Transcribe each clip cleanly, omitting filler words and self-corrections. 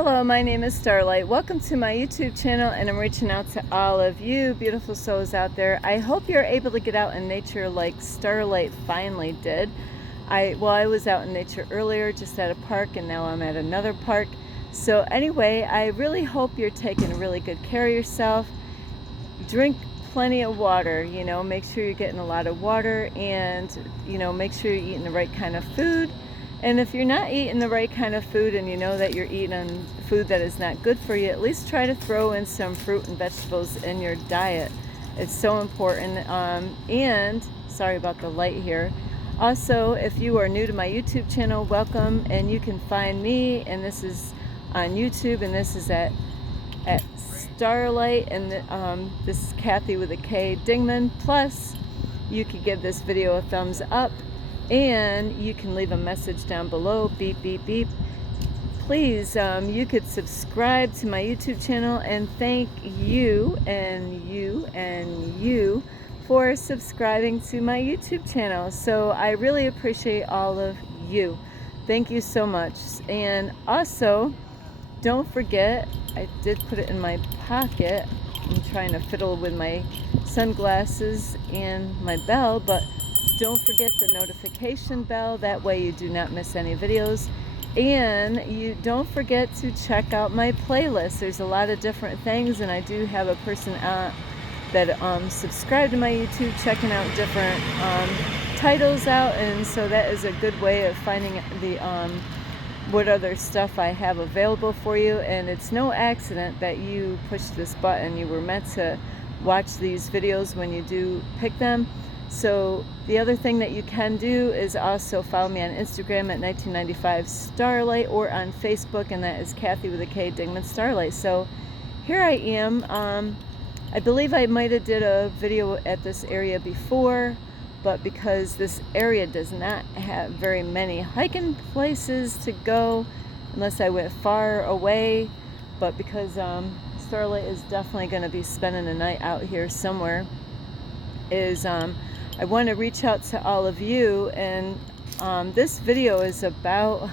Hello, my name is Starlight. Welcome to my YouTube channel, and I'm reaching out to all of you beautiful souls out there. I hope you're able to get out in nature like Starlight finally did. I was out in nature earlier, just at a park, and now I'm at another park. So anyway, I really hope you're taking really good care of yourself. Drink plenty of water, make sure you're getting a lot of water, and make sure you're eating the right kind of food. And if you're not eating the right kind of food and you know that you're eating food that is not good for you, at least try to throw in some fruit and vegetables in your diet. It's so important. And sorry about the light here. Also, if you are new to my YouTube channel, welcome, and you can find me, and this is on YouTube, and this is at Starlight, and this is Kathy with a K Dingman. Plus, you could give this video a thumbs up, and you can leave a message down below, beep, beep, beep. Please, you could subscribe to my YouTube channel, and thank you and you for subscribing to my YouTube channel. So I really appreciate all of you. Thank you so much. And also, don't forget, I did put it in my pocket. I'm trying to fiddle with my sunglasses and my bell, but don't forget the notification bell. That way you do not miss any videos. And you don't forget to check out my playlist. There's a lot of different things, and I do have a person that subscribed to my YouTube checking out different titles out, and so that is a good way of finding the what other stuff I have available for you. And it's no accident that you pushed this button. You were meant to watch these videos when you do pick them. So the other thing that you can do is also follow me on Instagram at 1995 Starlight, or on Facebook, and that is Kathy with a K Dingman Starlight. So here I am. I believe I might have did a video at this area before, but because this area does not have very many hiking places to go unless I went far away, but because Starlight is definitely going to be spending the night out here somewhere, I want to reach out to all of you. And this video is about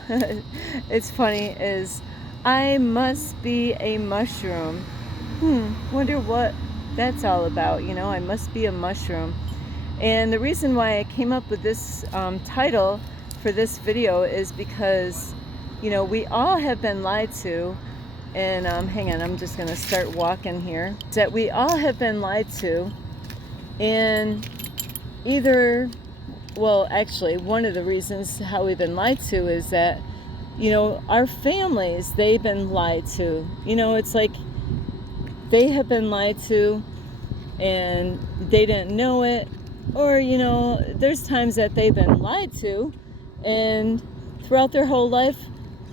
it's funny, is I must be a mushroom. Wonder what that's all about. I must be a mushroom. And the reason why I came up with this title for this video is because we all have been lied to. And hang on, I'm just going to start walking here. That we all have been lied to, and actually, one of the reasons how we've been lied to is that, our families, they've been lied to. It's like they have been lied to and they didn't know it. Or, there's times that they've been lied to, and throughout their whole life,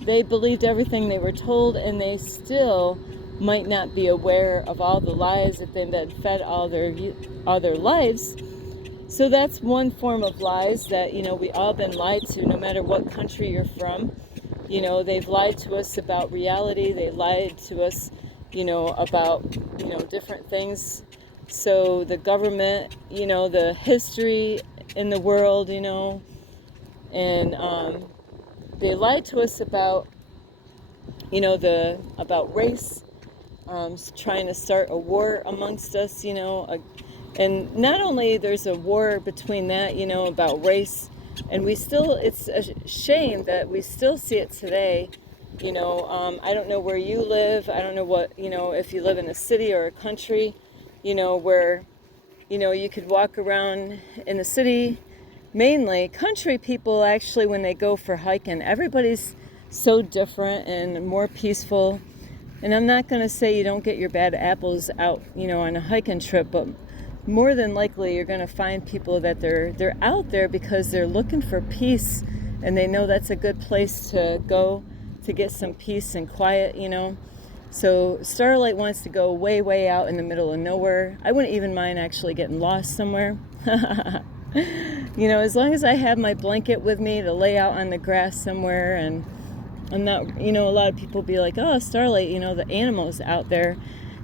they believed everything they were told, and they still might not be aware of all the lies that they've been fed all their lives. So that's one form of lies that, we all been lied to, no matter what country you're from. They've lied to us about reality. They lied to us, about, different things. So the government, the history in the world, and they lied to us about, about race, trying to start a war amongst us, and not only there's a war between that, about race, and it's a shame that we still see it today. I don't know where you live. I don't know what, if you live in a city or a country, where, you could walk around in the city. Mainly country people, actually, when they go for hiking, everybody's so different and more peaceful. And I'm not going to say you don't get your bad apples out, on a hiking trip, but more than likely you're going to find people that they're out there because they're looking for peace, and they know that's a good place to go to get some peace and quiet, So Starlight wants to go way, way out in the middle of nowhere. I wouldn't even mind actually getting lost somewhere. As long as I have my blanket with me to lay out on the grass somewhere, and I'm not, a lot of people be like, oh, Starlight, the animals out there.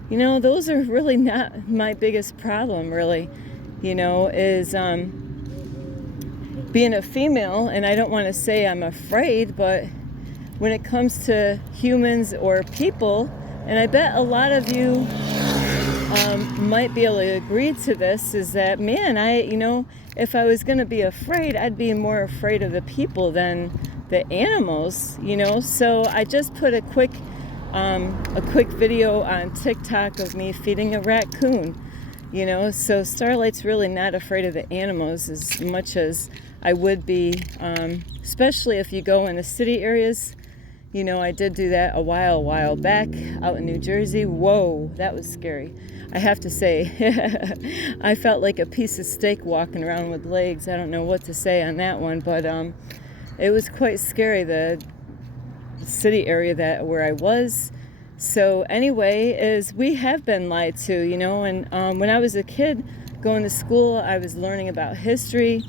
Those are really not my biggest problem, really, is being a female. And I don't want to say I'm afraid, but when it comes to humans or people, and I bet a lot of you might be able to agree to this, is that, man, if I was going to be afraid, I'd be more afraid of the people than the animals, So I just put a quick video on TikTok of me feeding a raccoon, So Starlight's really not afraid of the animals as much as I would be, especially if you go in the city areas. I did do that a while back out in New Jersey. Whoa, that was scary. I have to say, I felt like a piece of steak walking around with legs. I don't know what to say on that one, but it was quite scary, the city area where I was. So anyway, we have been lied to, and when I was a kid going to school, I was learning about history,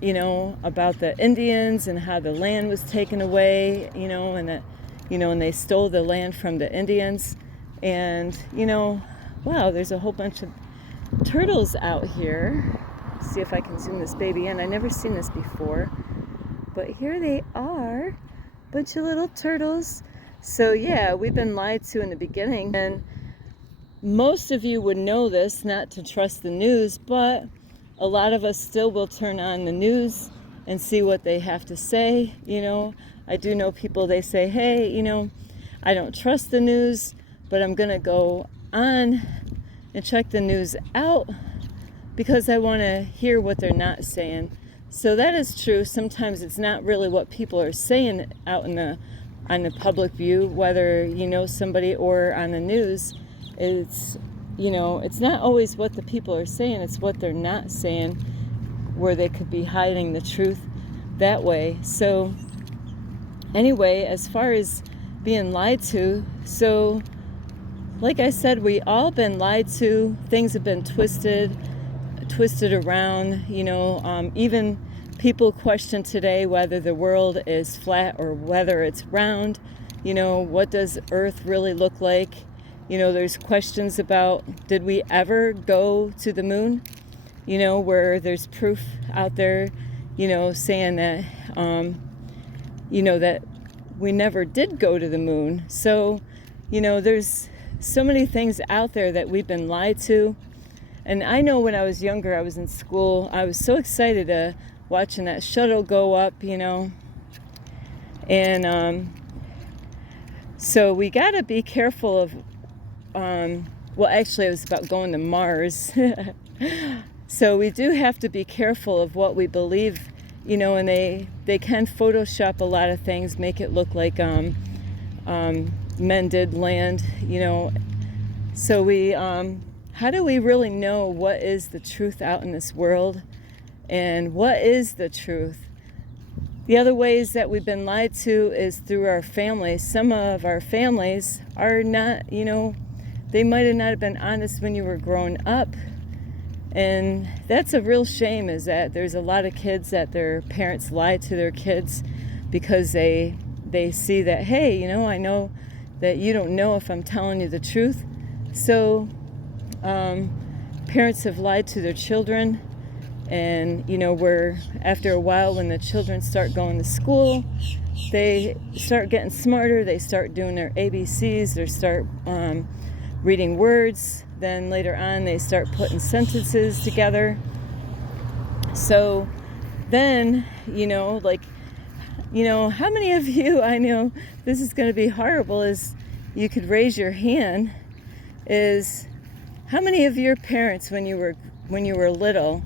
about the Indians and how the land was taken away, and that, and they stole the land from the Indians. And, wow, there's a whole bunch of turtles out here. Let's see if I can zoom this baby in. I've never seen this before, but here they are, bunch of little turtles. So yeah, we've been lied to in the beginning, and most of you would know this, not to trust the news, but a lot of us still will turn on the news and see what they have to say. I do know people, they say, hey, I don't trust the news, but I'm going to go on and check the news out because I want to hear what they're not saying. So that is true. Sometimes it's not really what people are saying out on the public view, whether somebody or on the news. It's it's not always what the people are saying, it's what they're not saying, where they could be hiding the truth that way. So anyway, as far as being lied to, so like I said, we all been lied to. Things have been twisted around, even people question today whether the world is flat or whether it's round. What does Earth really look like? There's questions about, did we ever go to the moon? Where there's proof out there, saying that, that we never did go to the moon. So, there's so many things out there that we've been lied to. And I know when I was younger, I was in school, I was so excited watching that shuttle go up, and so we got to be careful of, well, actually, it was about going to Mars. So we do have to be careful of what we believe, and they can Photoshop a lot of things, make it look like men did land, So we, how do we really know what is the truth out in this world? And what is the truth? The other ways that we've been lied to is through our families. Some of our families are not, they might have not been honest when you were growing up. And that's a real shame, is that there's a lot of kids that their parents lie to their kids because they see that, hey, I know that you don't know if I'm telling you the truth. So parents have lied to their children. And, where after a while, when the children start going to school, they start getting smarter, they start doing their ABCs, they start reading words, then later on they start putting sentences together. So then, how many of you, I know this is going to be horrible, is you could raise your hand, is how many of your parents when you were little,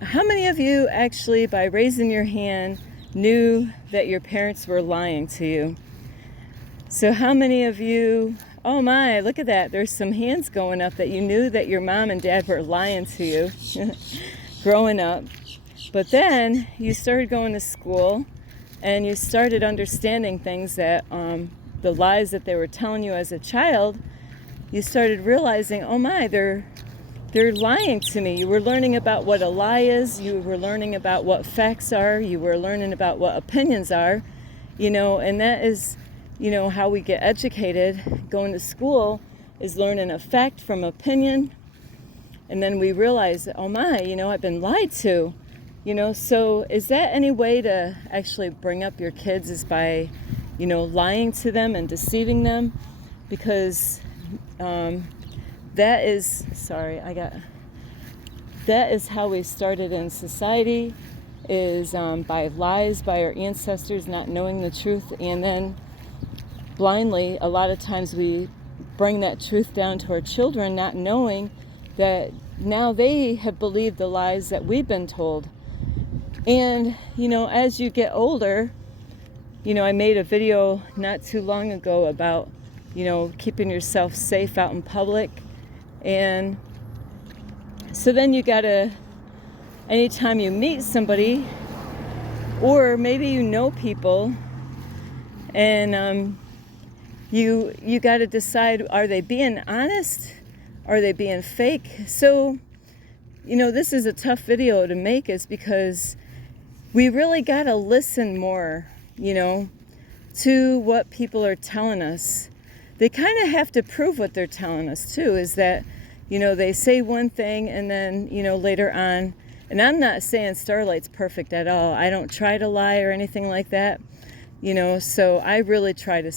how many of you actually, by raising your hand, knew that your parents were lying to you? So how many of you, oh my, look at that, there's some hands going up, that you knew that your mom and dad were lying to you growing up. But then you started going to school and you started understanding things that the lies that they were telling you as a child, you started realizing, oh my, they're lying to me. You were learning about what a lie is. You were learning about what facts are. You were learning about what opinions are, and that is, how we get educated. Going to school is learning a fact from opinion. And then we realize, oh my, I've been lied to. So is that any way to actually bring up your kids, is by, lying to them and deceiving them? Because that is, that is how we started in society, is by lies, by our ancestors not knowing the truth, and then blindly, a lot of times we bring that truth down to our children, not knowing that now they have believed the lies that we've been told. And, as you get older, I made a video not too long ago about, keeping yourself safe out in public. And so then you gotta, anytime you meet somebody, or maybe people, and you gotta decide, are they being honest? Are they being fake? So, this is a tough video to make, is because we really gotta listen more, to what people are telling us. They kind of have to prove what they're telling us too, is that, they say one thing and then, later on, and I'm not saying Starlight's perfect at all. I don't try to lie or anything like that, so I really try to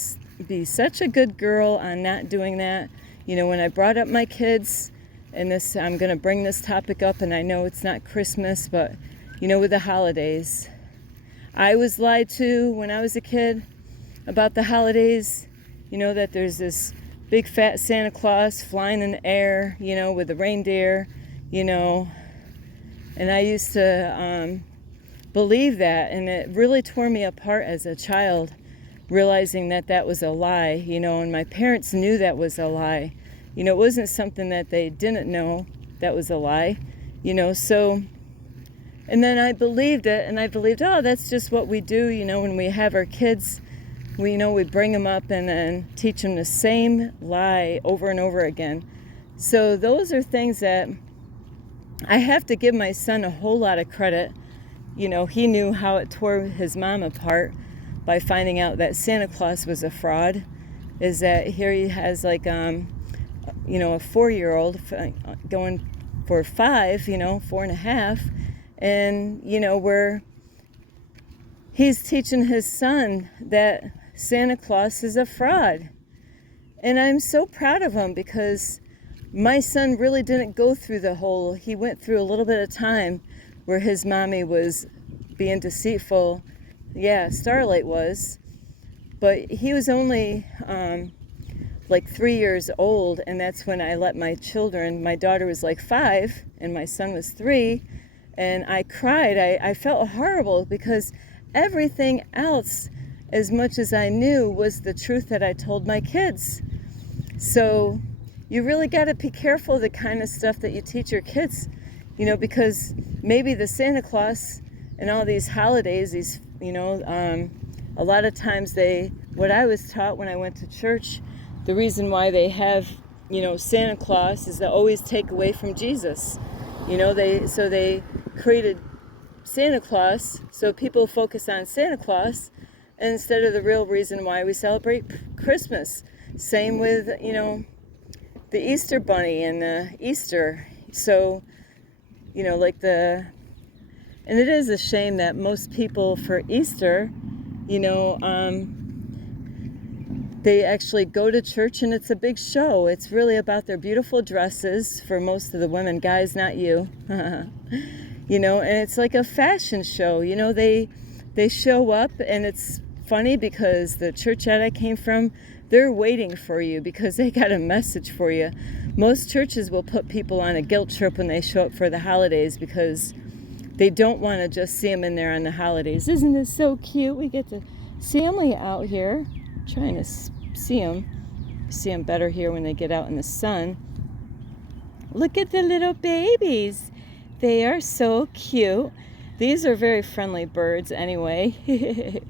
be such a good girl on not doing that. When I brought up my kids, and this, I'm going to bring this topic up, and I know it's not Christmas, but, with the holidays, I was lied to when I was a kid about the holidays, that there's this big fat Santa Claus flying in the air, with the reindeer, and I used to believe that, and it really tore me apart as a child, realizing that that was a lie, and my parents knew that was a lie. It wasn't something that they didn't know that was a lie, so, and then I believed it, and I believed, oh, that's just what we do, when we have our kids, we bring them up and then teach them the same lie over and over again. So those are things that I have to give my son a whole lot of credit. He knew how it tore his mom apart by finding out that Santa Claus was a fraud. Is that here he has like, a 4-year-old going for 5, 4.5, and, where he's teaching his son that Santa Claus is a fraud. And I'm so proud of him, because my son really didn't go through he went through a little bit of time where his mommy was being deceitful. Yeah, Starlight was. But he was only like 3 years old, and that's when I let my daughter was like 5 and my son was 3, and I cried. I felt horrible, because everything else, as much as I knew, was the truth that I told my kids. So you really got to be careful of the kind of stuff that you teach your kids, because maybe the Santa Claus and all these holidays, a lot of times what I was taught when I went to church, the reason why they have, Santa Claus is to always take away from Jesus. They created Santa Claus so people focus on Santa Claus instead of the real reason why we celebrate Christmas. Same with, the Easter Bunny and the Easter. So, and it is a shame that most people for Easter, they actually go to church and it's a big show. It's really about their beautiful dresses for most of the women. Guys, not you. And it's like a fashion show. They show up, and it's funny because the church that I came from, they're waiting for you because they got a message for you. Most churches will put people on a guilt trip when they show up for the holidays, because they don't want to just see them in there on the holidays. Isn't this so cute? We get the family out here trying to see them better here when they get out in the sun. Look at the little babies. They are so cute. These are very friendly birds anyway.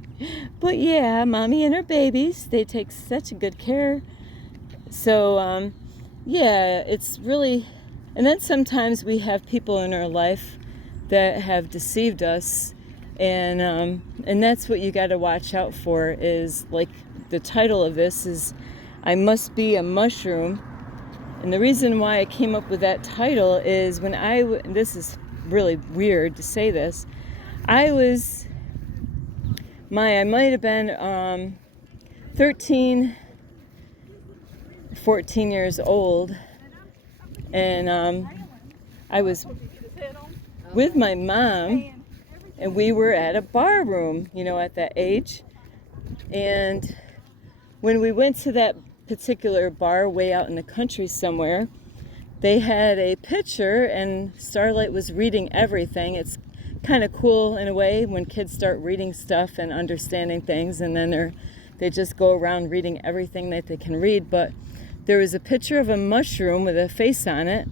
But yeah, mommy and her babies, they take such good care. So yeah, it's really, and then sometimes we have people in our life that have deceived us, and that's what you got to watch out for. Is like the title of this is I Must Be a Mushroom. And the reason why I came up with that title is this is really weird to say this. I might have been 13, 14 years old, and I was with my mom, and we were at a bar room, at that age. And when we went to that particular bar way out in the country somewhere, they had a picture, and Starlight was reading everything. It's kind of cool in a way when kids start reading stuff and understanding things, and then they just go around reading everything that they can read. But there was a picture of a mushroom with a face on it,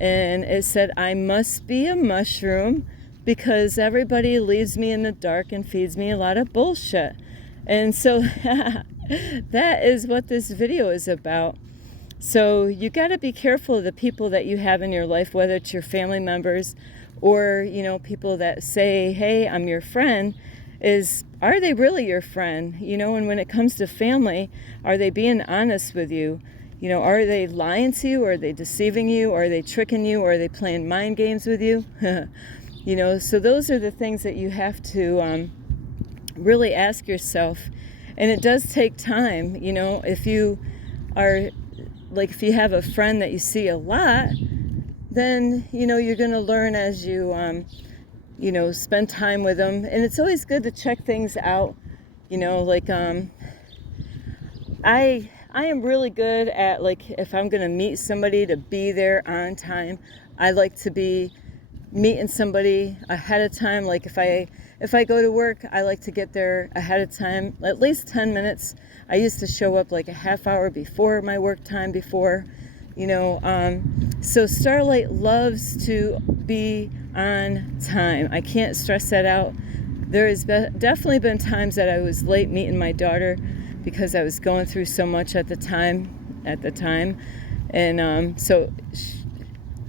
and it said, "I must be a mushroom because everybody leaves me in the dark and feeds me a lot of bullshit." And so that is what this video is about. So you got to be careful of the people that you have in your life, whether it's your family members or, people that say, "Hey, I'm your friend." Are they really your friend? And when it comes to family, are they being honest with you? Are they lying to you? Or are they deceiving you? Or are they tricking you? Or are they playing mind games with you? So those are the things that you have to really ask yourself. And it does take time. If you are, if you have a friend that you see a lot, then, you're going to learn as you, spend time with them. And it's always good to check things out. I am really good at, if I'm going to meet somebody, to be there on time. I like to be meeting somebody ahead of time. If I go to work, I like to get there ahead of time, at least 10 minutes. I used to show up a half hour before my work time before, so Starlight loves to be on time. I can't stress that out. There has definitely been times that I was late meeting my daughter because I was going through so much at the time. And so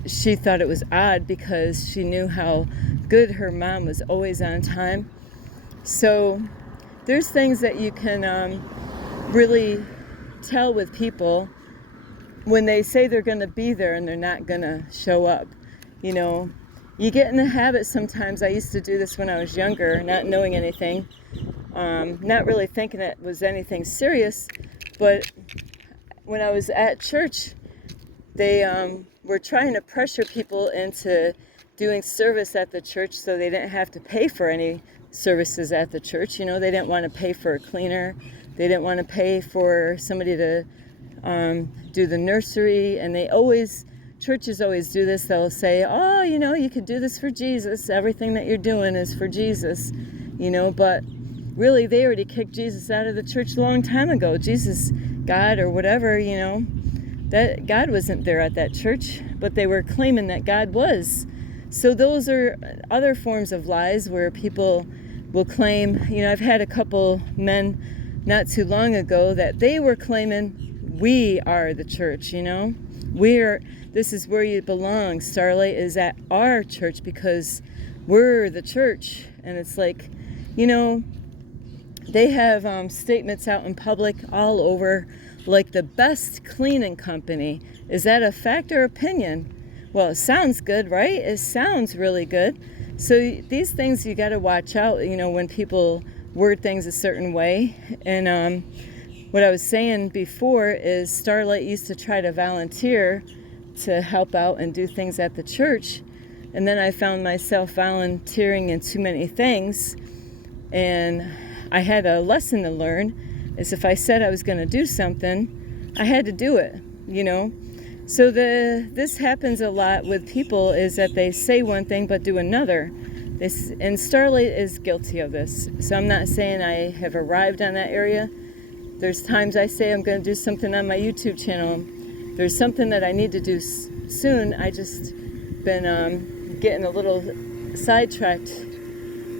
she thought it was odd because she knew how good her mom was always on time. So there's things that you can really tell with people when they say they're going to be there and they're not going to show up. You get in the habit sometimes. I used to do this when I was younger, not knowing anything, not really thinking it was anything serious. But when I was at church, they were trying to pressure people into doing service at the church so they didn't have to pay for any services at the church. They didn't want to pay for a cleaner. They didn't want to pay for somebody to do the nursery. And churches always do this. They'll say, "Oh, you could do this for Jesus. Everything that you're doing is for Jesus." But really, they already kicked Jesus out of the church a long time ago. Jesus, God, or whatever, that God wasn't there at that church, but they were claiming that God was. So those are other forms of lies where people will claim, I've had a couple men not too long ago that they were claiming, "We are the church, this is where you belong. Starlight is at our church because we're the church." And it's they have statements out in public all over, the best cleaning company. Is that a fact or opinion? Well, it sounds good, right? It sounds really good. So these things you got to watch out, when people word things a certain way. And what I was saying before is Starlight used to try to volunteer to help out and do things at the church. And then I found myself volunteering in too many things. And I had a lesson to learn, is if I said I was going to do something, I had to do it, So this happens a lot with people, is that they say one thing but do another. And Starlight is guilty of this. So I'm not saying I have arrived on that area. There's times I say I'm going to do something on my YouTube channel. There's something that I need to do soon. I just been getting a little sidetracked,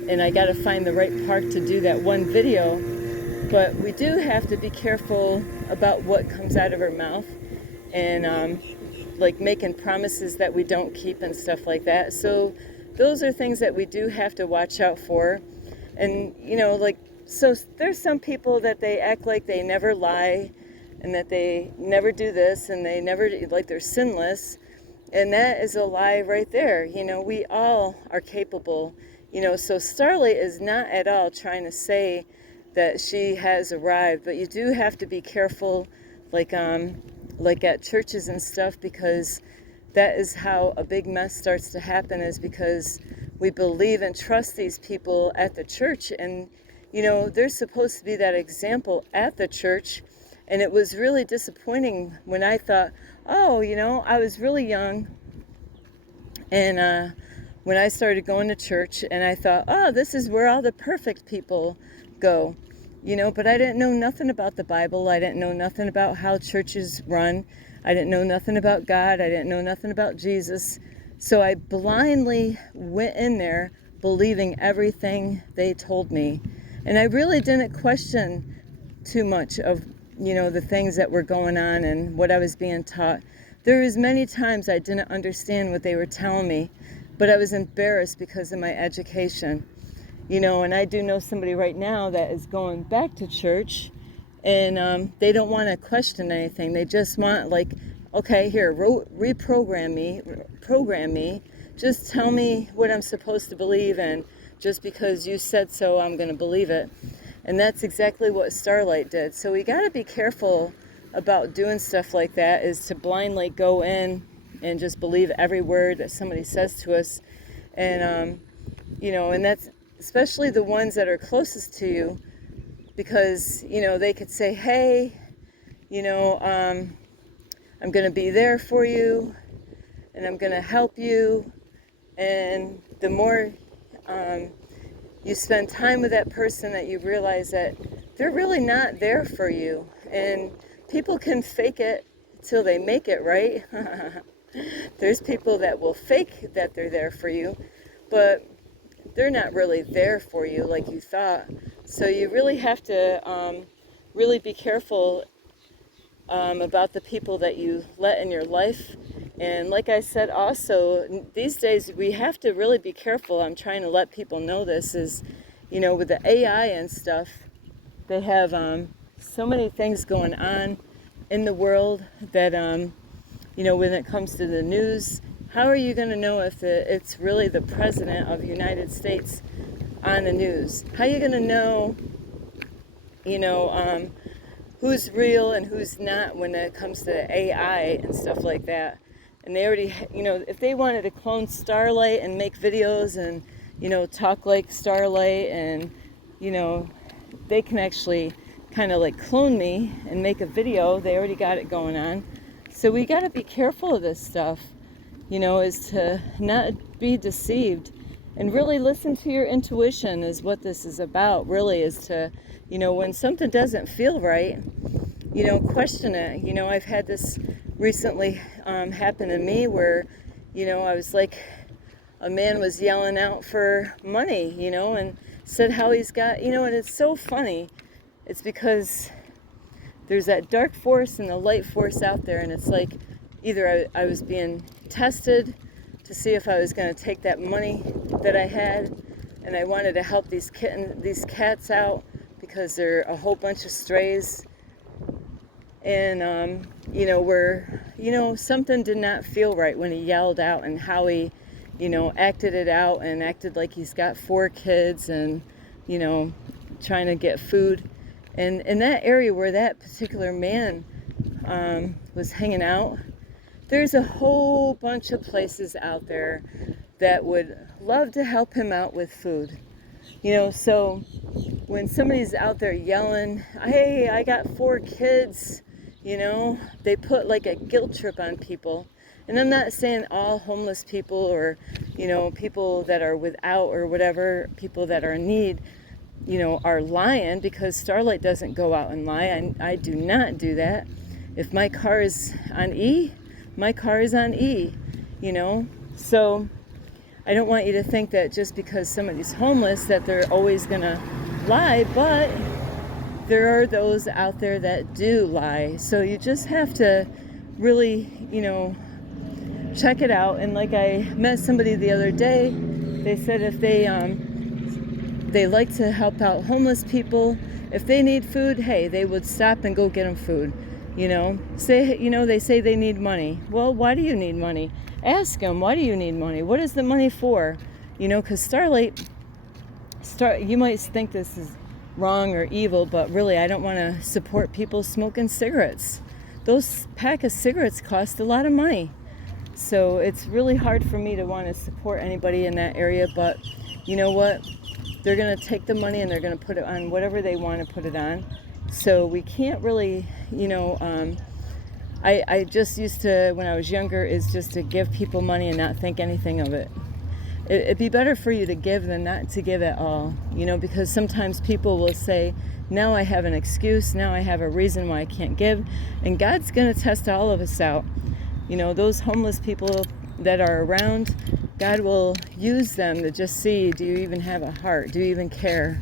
and I got to find the right park to do that one video. But we do have to be careful about what comes out of our mouth, and making promises that we don't keep and stuff like that. So those are things that we do have to watch out for. And so there's some people that they act like they never lie, and that they never do this, and they never, they're sinless. And that is a lie right there. We all are capable. So Starlight is not at all trying to say that she has arrived, but you do have to be careful, like at churches and stuff, because that is how a big mess starts to happen, is because we believe and trust these people at the church, and they're supposed to be that example at the church. And it was really disappointing when I thought, oh, I was really young, and when I started going to church, and I thought, oh, this is where all the perfect people go, but I didn't know nothing about the Bible. I didn't know nothing about how churches run. I didn't know nothing about God. I didn't know nothing about Jesus. So I blindly went in there believing everything they told me. And I really didn't question too much of, the things that were going on and what I was being taught. There was many times I didn't understand what they were telling me, but I was embarrassed because of my education. And I do know somebody right now that is going back to church, and they don't want to question anything. They just want, like, okay, here, program me, just tell me what I'm supposed to believe, and just because you said so, I'm going to believe it. And that's exactly what Starlight did. So we got to be careful about doing stuff like that, is to blindly go in and just believe every word that somebody says to us. And, and that's especially the ones that are closest to you, because, they could say, hey, I'm going to be there for you, and I'm going to help you. And the more you spend time with that person, that you realize that they're really not there for you. And people can fake it till they make it, right? There's people that will fake that they're there for you, but they're not really there for you like you thought. So you really have to really be careful about the people that you let in your life. And like I said, also, these days we have to really be careful. I'm trying to let people know this, is, with the AI and stuff, they have so many things going on in the world that, when it comes to the news, how are you going to know if it's really the president of the United States on the news? How are you going to know, who's real and who's not when it comes to AI and stuff like that? And they already, if they wanted to clone Starlight and make videos and, talk like Starlight, and, they can actually kind of like clone me and make a video. They already got it going on. So we got to be careful of this stuff, is to not be deceived, and really listen to your intuition is what this is about, really, is to, when something doesn't feel right, question it. I've had this recently happen to me where, I was like, a man was yelling out for money, and said how he's got, and it's so funny. It's because there's that dark force and the light force out there, and it's like either I was being tested to see if I was going to take that money that I had, and I wanted to help these cats out because they're a whole bunch of strays, and where something did not feel right when he yelled out, and how he acted it out, and acted like he's got 4 kids, and trying to get food. And in that area where that particular man was hanging out, there's a whole bunch of places out there that would love to help him out with food. So when somebody's out there yelling, hey, I got 4 kids, they put like a guilt trip on people. And I'm not saying all homeless people, or, people that are without or whatever, people that are in need, are lying, because Starlight doesn't go out and lie. I do not do that. If my car is on E, my car is on E, So I don't want you to think that just because somebody's homeless that they're always going to lie, but there are those out there that do lie. So you just have to really, check it out. And like I met somebody the other day, they said if they like to help out homeless people, if they need food, hey, they would stop and go get them food. They say they need money. Well, why do you need money? Ask them, why do you need money? What is the money for? Because you might think this is wrong or evil, but really I don't want to support people smoking cigarettes. Those pack of cigarettes cost a lot of money. So it's really hard for me to want to support anybody in that area, but you know what? They're going to take the money and they're going to put it on whatever they want to put it on. So we can't really, I just used to, when I was younger, is just to give people money and not think anything of it. It'd be better for you to give than not to give at all, because sometimes people will say, now I have an excuse, now I have a reason why I can't give, and God's going to test all of us out. Those homeless people that are around, God will use them to just see, do you even have a heart? Do you even care?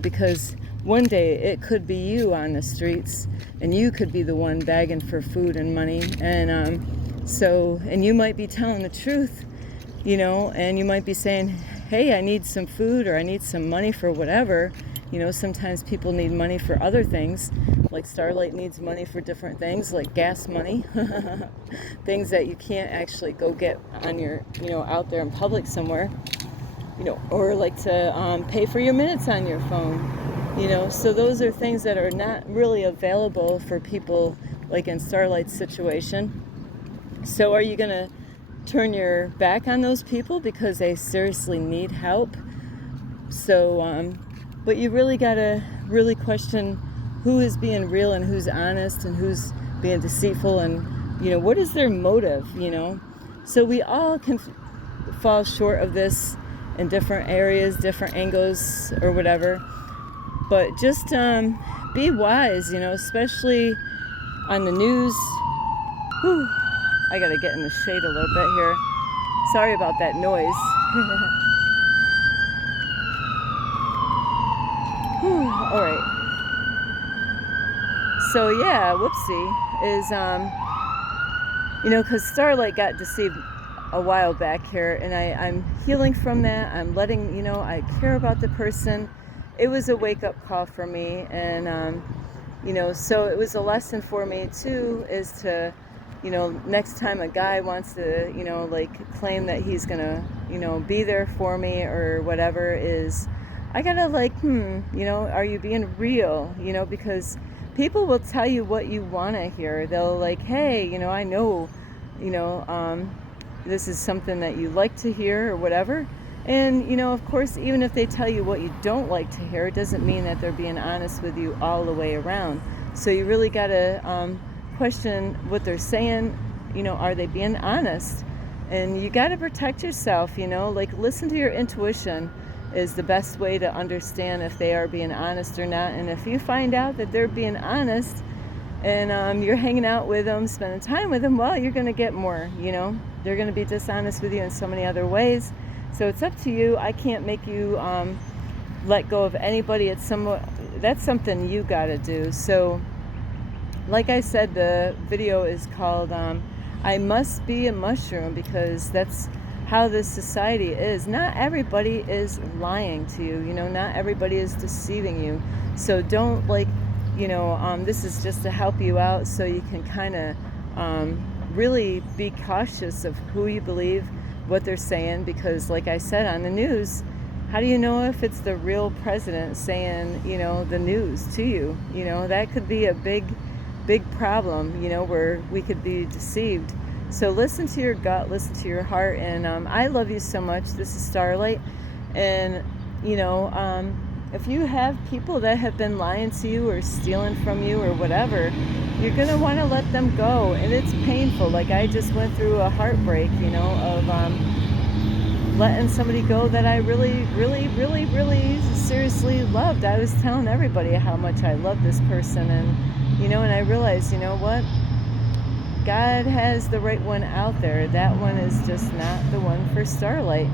Because one day it could be you on the streets, and you could be the one begging for food and money, and and you might be telling the truth, and you might be saying, hey, I need some food, or I need some money for whatever. Sometimes people need money for other things, like Starlight needs money for different things, like gas money, things that you can't actually go get on your, out there in public somewhere, or like to pay for your minutes on your phone, so those are things that are not really available for people like in Starlight's situation. So are you going to turn your back on those people because they seriously need help? So, but you really got to really question who is being real and who's honest and who's being deceitful, and, what is their motive, So we all can fall short of this in different areas, different angles or whatever. But just be wise, especially on the news. Whew. I got to get in the shade a little bit here. Sorry about that noise. All right. So yeah, whoopsie is because Starlight got deceived a while back here, and I'm healing from that. I'm letting I care about the person. It was a wake-up call for me, and so it was a lesson for me too, is to next time a guy wants to claim that he's gonna be there for me or whatever, is I gotta are you being real? Because people will tell you what you want to hear. They'll hey, I know, this is something that you like to hear or whatever. And, of course, even if they tell you what you don't like to hear, it doesn't mean that they're being honest with you all the way around. So you really got to question what they're saying. Are they being honest? And you got to protect yourself, listen to your intuition is the best way to understand if they are being honest or not. And if you find out that they're being honest and you're hanging out with them, spending time with them, well, you're going to get more, They're going to be dishonest with you in so many other ways. So it's up to you. I can't make you let go of anybody. That's something you got to do. So like I said, the video is called I Must Be a Mushroom, because that's how this society is. Not everybody is lying to you, not everybody is deceiving you. So don't this is just to help you out, so you can kind of really be cautious of who you believe, what they're saying, because like I said, on the news, how do you know if it's the real president saying, the news to you? That could be a big problem, where we could be deceived. So listen to your gut, listen to your heart, and I love you so much. This is Starlight, and if you have people that have been lying to you or stealing from you or whatever, you're going to want to let them go, and it's painful. Like I just went through a heartbreak, of letting somebody go that I really, really, really, really seriously loved. I was telling everybody how much I love this person, and and I realized, what? God has the right one out there. That one is just not the one for Starlight.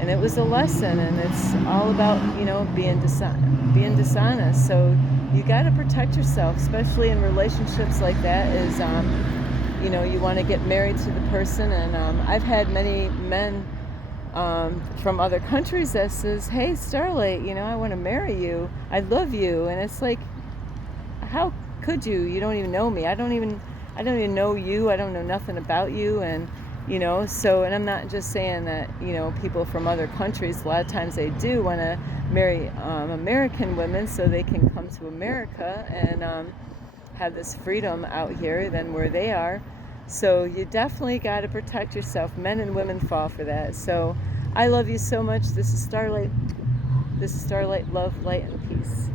And it was a lesson, and it's all about, being dishonest. So you got to protect yourself, especially in relationships like that, is, you want to get married to the person. And I've had many men from other countries that says, hey, Starlight, I want to marry you. I love you. And it's like, how could you? You don't even know me. I don't even know you. I don't know nothing about you. And you know. So, and I'm not just saying that, you know, people from other countries, a lot of times they do want to marry American women so they can come to America and have this freedom out here than where they are. So you definitely got to protect yourself. Men and women fall for that. So I love you so much. This is Starlight. This is Starlight. Love, light, and peace.